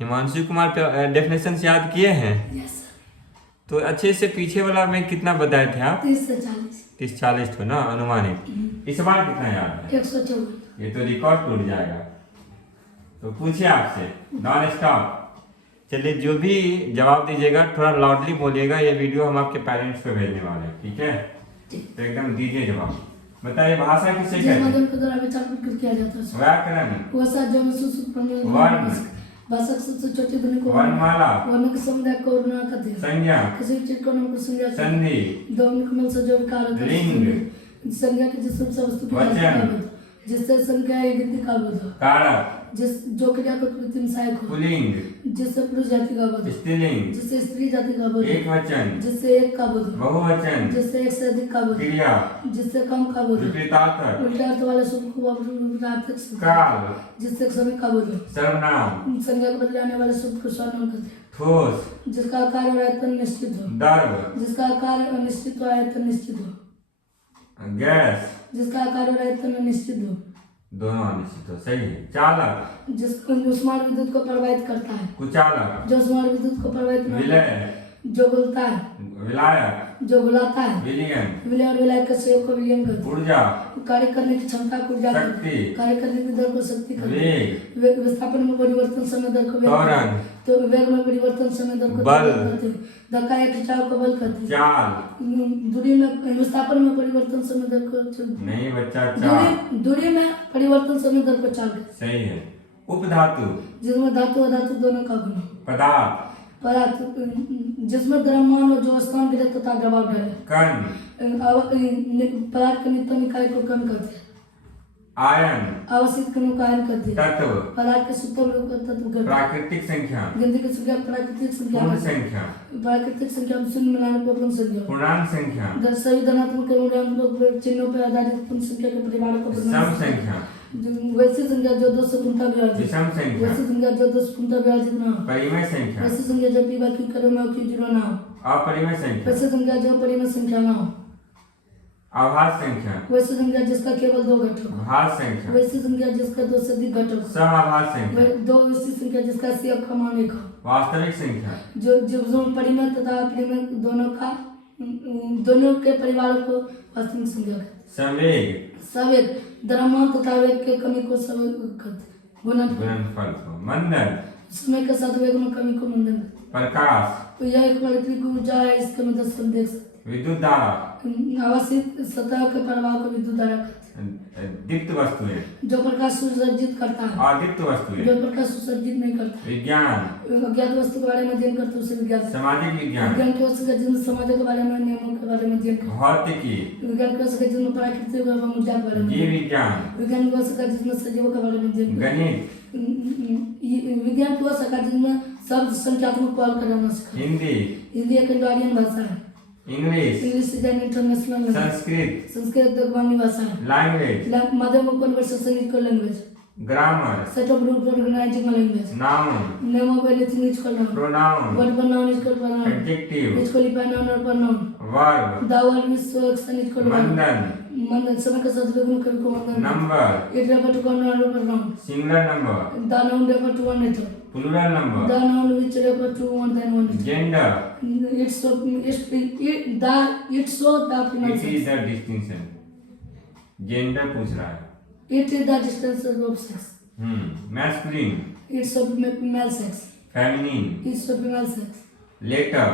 Himanshu Kumar definition याद किए हैं? Yes sir. तो अच्छे से पीछे वाला में कितना बताए थे आप? 30 से 40। 30-40 तो ना अनुमानित। इस बार कितना याद है? 154। ये तो रिकॉर्ड टूट जाएगा। तो पूछिए आपसे नॉन स्टॉप। चलिए जो भी जवाब दीजिएगा थोड़ा लाउडली बोलिएगा, ये वीडियो हम आपके पेरेंट्स पे भेजने वाले हैं, ठीक है? तो एकदम दीजिए जवाब। बताइए भाषा किसे कहते हैं? के द्वारा विचार प्रकट किया जाता है। व्याकरण, वह साथ जो में सुसुत वर्ण, भाषा सबसे छोटी ध्वनि को वर्णमाला, वर्ण के समुदाय को वर्णना कहते हैं। संज्ञा, किसी चीज को नाम को संज्ञा कहते हैं। संधि, दोनों को मिल से जो विकार होता है। लिंग, संज्ञा के जिस रूप से वस्तु की वचन, जाति का बोध, जिससे संज्ञा या गिनती का बोध हो। कारक, जिस जो क्रिया को प्रतिम सहायक हो, पुल्लिंग, जिससे पुरुष जाति का बोध हो। स्त्रीलिंग, जिससे स्त्री जाति का बोध हो। एकवचन, जिससे एक का बोध हो। बहुवचन, जिससे एक से अधिक का बोध हो। क्रिया, जिससे कम का बोध हो। विपरीतार्थक, उल्टे अर्थ वाले शब्द को विपरीतार्थक शब्द, काल, जिससे समय का बोध हो। सर्वनाम, संज्ञा को बदलाने वाले शब्द को सर्वनाम कहते हैं। ठोस, जिसका आकार और आयतन निश्चित हो। दर्भ, जिसका आकार अनिश्चित और आयतन निश्चित हो। गैस, जिसका आकार और आयतन अनिश्चित हो। दोनों अनिश्चित हो, सही है। चालक, जिसको उष्माण विद्युत को प्रभावित करता है। कुचालक, जो उष्माण विद्युत को प्रभावित नहीं विलय, करता। जो बोलता है। विलायक, जो बुलाता है। विलियन, विलय और विलायक के सहयोग को विलियन कहते हैं। ऊर्जा, कार्य करने की क्षमता को ऊर्जा कहते शक्ति, हैं। कार्य करने की दर को शक्ति कहते हैं। वेग, विस्थापन में परिवर्तन समय दर को वेग त्वरण, कहते हैं। तो वेग में परिवर्तन समय दर को बल, त्वरण कहते हैं। धक्का या खिंचाव को बल कहते हैं। चाल, दूरी में विस्थापन में परिवर्तन समय दर को नहीं बच्चा, चाल, दूरी में परिवर्तन समय दर को चाल कहते हैं। सही है। उपधातु, जिसमें धातु और धातु दोनों का गुण हो। पदार्थ, पदार्थ, जिसमें द्रव्यमान हो जो स्थान के तथा दबाव डाले। कण, पदार्थ के नित्य निकाय को कण कहते हैं। आयन, अवस्थित कणों का आयन कहते हैं। तत्व, पदार्थ के सूत्र रूप का तत्व कहते हैं। प्राकृतिक संख्या, गिनती की संख्या प्राकृतिक संख्या पूर्ण कहते हैं। संख्या, प्राकृतिक संख्या में शून्य मिलाने पर पूर्ण संख्या। पूर्णांक संख्या, सभी धनात्मक और ऋणात्मक चिन्हों पर आधारित पूर्ण संख्या के परिवार को सम संख्या, वैसी संख्या जो 2 से गुणा विभाजित। विषम संख्या, वैसी संख्या जो 2 से गुणा विभाजित ना हो। परिमेय संख्या, वैसी संख्या जो पी बाकी करो में क्यू जीरो ना हो। अपरिमेय संख्या, वैसी संख्या जो परिमेय संख्या ना हो। आभास संख्या, वैसी संख्या जिसका केवल 2 घटक हो। भास संख्या, वैसी संख्या जिसका 2 से अधिक घटक हो। समाभास संख्या, 2 वैसी संख्या जिसका CF का मान 1 हो। वास्तविक संख्या, जो परिमेय तथा अपरिमेय दोनों के परिवारों को वास्तविक संख्या कहते हैं। संवेग, सवेग, द्रव्यमान तथा वेग के कमी को सवेग कहते हैं। गुणनफल, गुणनफल को, मंदन, समय के साथ वेग में कमी को मंदन कहते हैं। प्रकाश, तो यह एक प्राकृतिक ऊर्जा है, इसके मदद से हम देख सकते हैं। विद्युत धारा, आवासित सतह के प्रवाह को विद्युत धारा कहते हैं। दीप्त वस्तुएं, जो प्रकाश सुसर्जित करता है। अदीप्त वस्तुएं, जो प्रकाश सुसर्जित नहीं करता। विज्ञान, अज्ञात वस्तु के बारे में अध्ययन करते उसे विज्ञान। सामाजिक विज्ञान, विज्ञान की वस्तु का जिसमें समाज के बारे में नियमों के बारे में अध्ययन करते। भौतिकी, विज्ञान की वस्तु का जिसमें प्राकृतिक एवं ऊर्जा के बारे में। जीव विज्ञान, विज्ञान की वस्तु का जिसमें सजीवों के बारे में अध्ययन करते। गणित, विज्ञान की वस्तु का जिसमें शब्द संख्यात्मक को हल करना सिखाते। हिंदी, हिंदी एक इंडोआरियन भाषा है। English, English is an international language. Sanskrit, Sanskrit एक देवनागरी भाषा है। लैंग्वेज, मध्यम conversation equal language. Grammar, set of rule organizing language. Noun, name of anything is called noun. Pronoun, verb noun is called pronoun. Adjective, is qualify noun और pronoun. Verb, the verb is so action is called मंदन, मंदन, समय के साथ वेग में कमी को मंदन। Number, it refer to pronoun और pronoun. Singular number, the noun refer to one letter. Plural The number, noun which refer to more than one. Gender, It's so the it is the distinction. Gender पूछ रहा है। it is the distance of sex. Masculine, It's of male sex. Feminine, It's of female sex. Letter,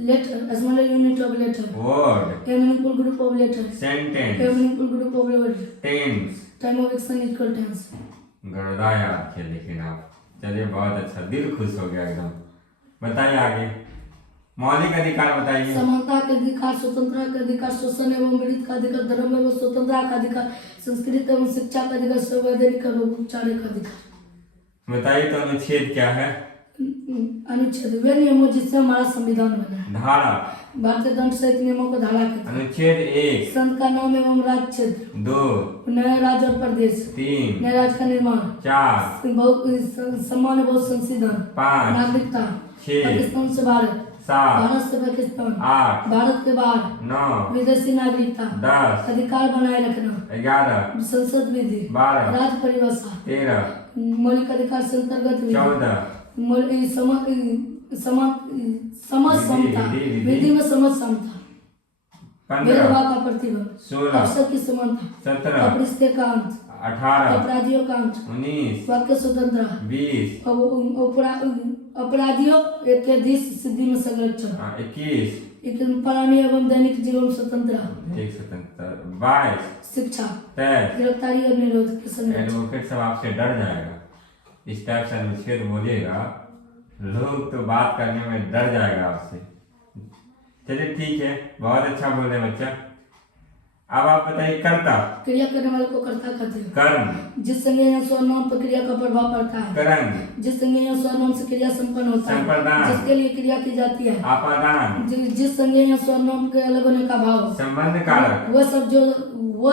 Letter, a smaller unit of letter. Word, A meaningful group of letters. A sentence, meaningful group of words. Tense. Time of action is called tense. गड़दा याद थे लेकिन आप। चलिए बहुत अच्छा, दिल खुश हो गया एकदम। बताइए आगे। मौलिक अधिकार बताइए। समानता का अधिकार, स्वतंत्रता का अधिकार, शोषण एवं पीड़ित का अधिकार, धर्म एवं स्वतंत्रता का अधिकार, संस्कृत एवं शिक्षा का अधिकार, संवैधानिक एवं उपचार का अधिकार। बताइए तो अनुच्छेद क्या है? अनुच्छेद वे नियमों जिससे हमारा संविधान बना है। धारा, भारतीय दंड संहिता नियमों को धारा कहते हैं। अनुच्छेद 1, संघ का नाम एवं राज्य क्षेत्र, 2, नया राज्य और प्रदेश, 3, नए राज्य का निर्माण, 4, सम्मान बहुत संशोधन, 5, नागरिकता, 6, पाकिस्तान से भारत, 7, भारत से पाकिस्तान, 8, भारत के बाहर, 9, विदेशी नागरिकता, 10, अधिकार बनाए रखना, 11, संसद विधि, 12, राज्य परिभाषा, 13, मौलिक अधिकार से अंतर्गत विधि, 14, समझ समता, विधि में समझ समता, 15 भेदभाव का प्रतिबंध, 16 अवसर की समानता, 17 अपरिश्ते का अंत, 18 अपराधियों का अंत, 19 वाक्य स्वतंत्रता, 20 अपराधियों के दिश सिद्धि में संरक्षण, 21 पुरानी एवं दैनिक जीवन स्वतंत्रता, एक स्वतंत्र 22 शिक्षा, 23 गिरफ्तारी और निरोध के संरक्षण। एडवोकेट सब आपसे डर जाएगा, इस टाइप से अनुच्छेद बोलिएगा लोग तो बात करने में डर जाएगा आपसे। चलिए ठीक है, बहुत अच्छा बोल रहे हैं बच्चा। अब आप बताइए कर्ता, क्रिया करने वाले को कर्ता कहते हैं। कर्म, जिस संज्ञा या स्वनाम पर क्रिया का प्रभाव पड़ता है, करंग, जिस संज्ञा या स्वनाम से क्रिया संपन्न होता है, संप्रदान, जिसके लिए क्रिया की जाती है, आपादान, जिस संज्ञा या स्वनाम के अलग होने का भाव, संबंध कारक, वह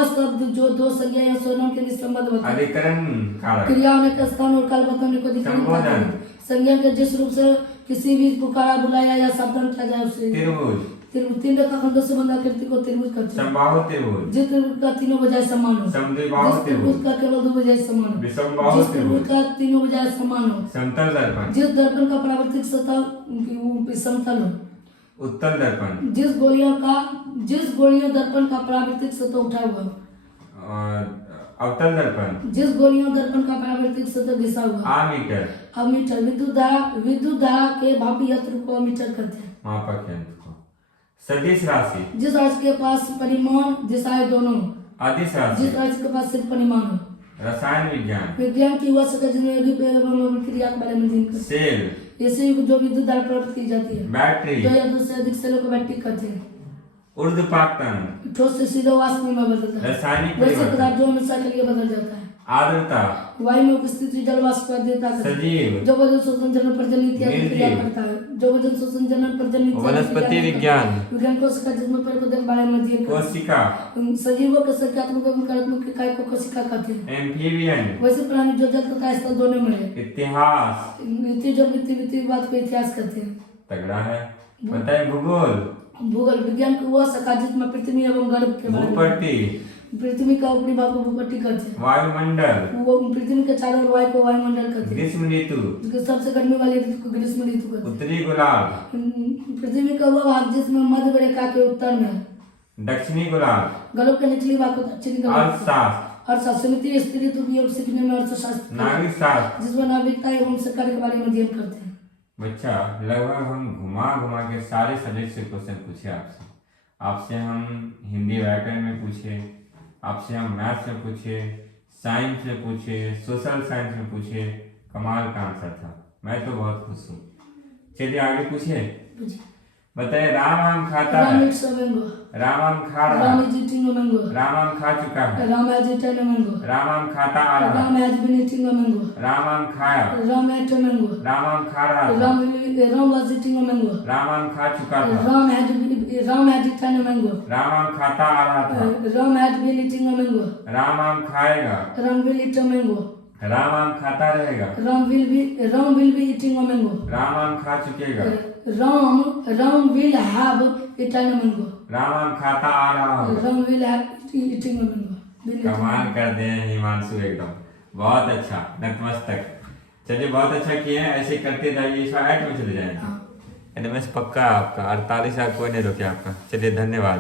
शब्द जो दो संज्ञा या स्वनाम के लिए संबंध होता है, अधिकरण कारक, क्रिया होने का स्थान और काल बताने को संबोधन, संज्ञा के जिस रूप से किसी भी पुकारा बुलाया या शब्दन किया जाए उसे त्रिभुज, तीन रेखाखंडों से बंधा कृति को त्रिभुज कहते हैं। समबाहु त्रिभुज, जिस त्रिभुज का तीनों बजाय समान हो, समद्विबाहु जिस त्रिभुज त्रिभुज, का केवल दो बजाय समान हो, विषमबाहु जिस त्रिभुज त्रिभुज, का तीनों बजाय समान हो, समतल दर्पण, जिस दर्पण का परावर्तित सतह समतल हो, उत्तल दर्पण, जिस गोलियों दर्पण का परावर्तित सतह उठा हुआ हो, और अवतल दर्पण, जिस गोलियों दर्पण का परावर्तित सतह घिसा हुआ, आमीटर, अमीटर, विद्युत धारा के भापी यंत्र को अमीटर कहते हैं। मापक यंत्र को, सदिश राशि, जिस राशि के पास परिमाण दिशाएं दोनों, अदिश जिस राशि, राशि के पास सिर्फ परिमाण हो, रसायन विज्ञान, विज्ञान की वह सतह जिसमें क्रिया के बारे में जानकारी, सेल, ऐसे जो विद्युत धारा प्राप्त की जाती है, बैटरी, दो या दो से अधिक सेलों को बैटरी कहते हैं। ऊर्ध्वपातन, ठोस से सीधे वाष्प में बदलता है, रासायनिक वैसे परिवर्तन, पदार्थ जो हमेशा के लिए बदल जाता है। आर्द्रता, वायु में उपस्थित जल वाष्प देता है, सजीव, जो वजन शोषण जनन प्रजनन इत्यादि निर्जीव, क्रिया करता है, जो वजन शोषण जनन प्रजनन इत्यादि वनस्पति क्रिया विज्ञान, करता है। विज्ञान कोशिका जिसमें पेड़ पौधे के बारे में अध्ययन करता है। कोशिका, सजीवों के संख्यात्मक एवं नकारात्मक इकाई को कोशिका कहते हैं। एम्फीबियन, वैसे प्राणी जो जल तथा स्थल दोनों में है। इतिहास, वित्तीय को इतिहास कहते हैं। तगड़ा है। बताइए भूगोल, भूगोल विज्ञान की वह शाखा जिसमें पृथ्वी एवं गर्भ के बारे में, भूपट्टी, पृथ्वी का ऊपरी भाग को भूपट्टी कहते हैं। वायुमंडल, वो पृथ्वी के चारों ओर वायु को वायुमंडल कहते हैं। ग्रीष्म ऋतु, सबसे गर्मी वाली ऋतु को ग्रीष्म ऋतु कहते हैं। उत्तरी गोलार्ध, पृथ्वी का वह भाग जिसमें मध्य रेखा के उत्तर में है। दक्षिणी गोलार्ध, गलव के निचली भाग को दक्षिणी गोलार्ध, अर्थशास्त्र, अर्थशास्त्र स्त्री ऋतु उपयोग सीखने में अर्थशास्त्र, नागरिक शास्त्र, जिसमें नागरिकता एवं सरकार के बारे में अध्ययन करते हैं। बच्चा लगभग हम घुमा घुमा के सारे सब्जेक्ट से क्वेश्चन पूछे आपसे हम हिंदी व्याकरण में पूछे, आपसे हम मैथ्स में पूछे, साइंस में पूछे, सोशल साइंस में पूछे, कमाल का आंसर था। मैं तो बहुत खुश हूँ। चलिए आगे पूछिए। बताइए राम आम खाता है, राम आम खा रहा है, राम आम खा चुका है, राम आम खाता आ रहा है, राम आम खाया, राम आम खा रहा था, राम आम खा चुका था, राम आम खाता आ रहा था, राम आम खाएगा, राम आम खाता रहेगा, Ram will be eating a mango. Ram आम खा चुकेगा, Ram will have eaten a mango. Ram आम खाता आ रहा होगा। Ram will have eating a mango. कमाल कर दे हैं हिमांशु, एकदम बहुत अच्छा, नतमस्तक। चलिए बहुत अच्छा किए हैं, ऐसे करते जाइए, 108 में चले जाएंगे। एडमेस पक्का आपका 48 कोई नहीं रोके आपका। चलिए धन्यवाद।